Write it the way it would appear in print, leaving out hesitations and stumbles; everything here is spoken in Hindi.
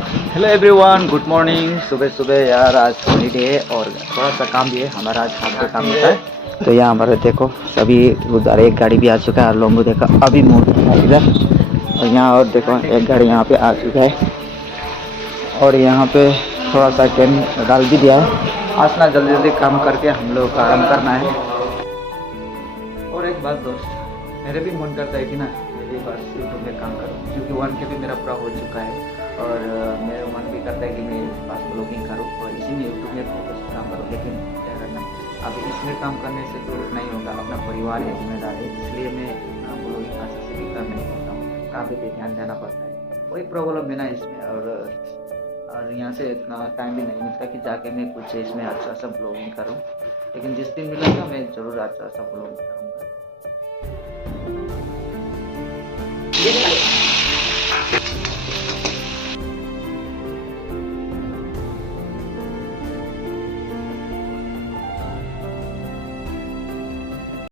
Hello everyone, good morning. सुबह सुबह यार आज हॉलीडे है और थोड़ा सा काम भी है। हमारा आज हाथ का काम होता है। तो यहाँ हमारे देखो सभी उधर एक गाड़ी भी आ चुका है और लोगों देखो अभी मुड़ रहा है इधर। और यहाँ और देखो एक गाड़ी यहाँ पे आ चुका है और यहाँ पे थोड़ा सा कैन डाल भी दिया है। आज ना जल्दी जल्दी काम करके हम लोग का आराम करना है। और एक बात दोस्त, मेरे भी मन करता है कि ना मेरी बार यूट्यूब में काम करूँ, क्योंकि 1K भी मेरा पूरा हो चुका है। और मेरा मन भी करता है कि मैं इस पास ब्लॉगिंग करूँ और इसी में यूट्यूब में फोकस काम करूँ। लेकिन क्या करना, अब इसमें काम करने से तो नहीं होगा, अपना परिवार है, जिम्मेदार है। इसलिए मैं ब्लॉगिंग अच्छा से भी कर नहीं पाता हूँ, काफ़ी पे ध्यान देना पड़ता है। वही प्रॉब्लम है ना इसमें। और यहाँ से इतना टाइम भी नहीं मिलता कि जाके मैं कुछ इसमें अच्छा सा ब्लॉगिंग करूँ। लेकिन जिस दिन मिलेगा मैं ज़रूर अच्छा सा ब्लॉगिंग करूँगा।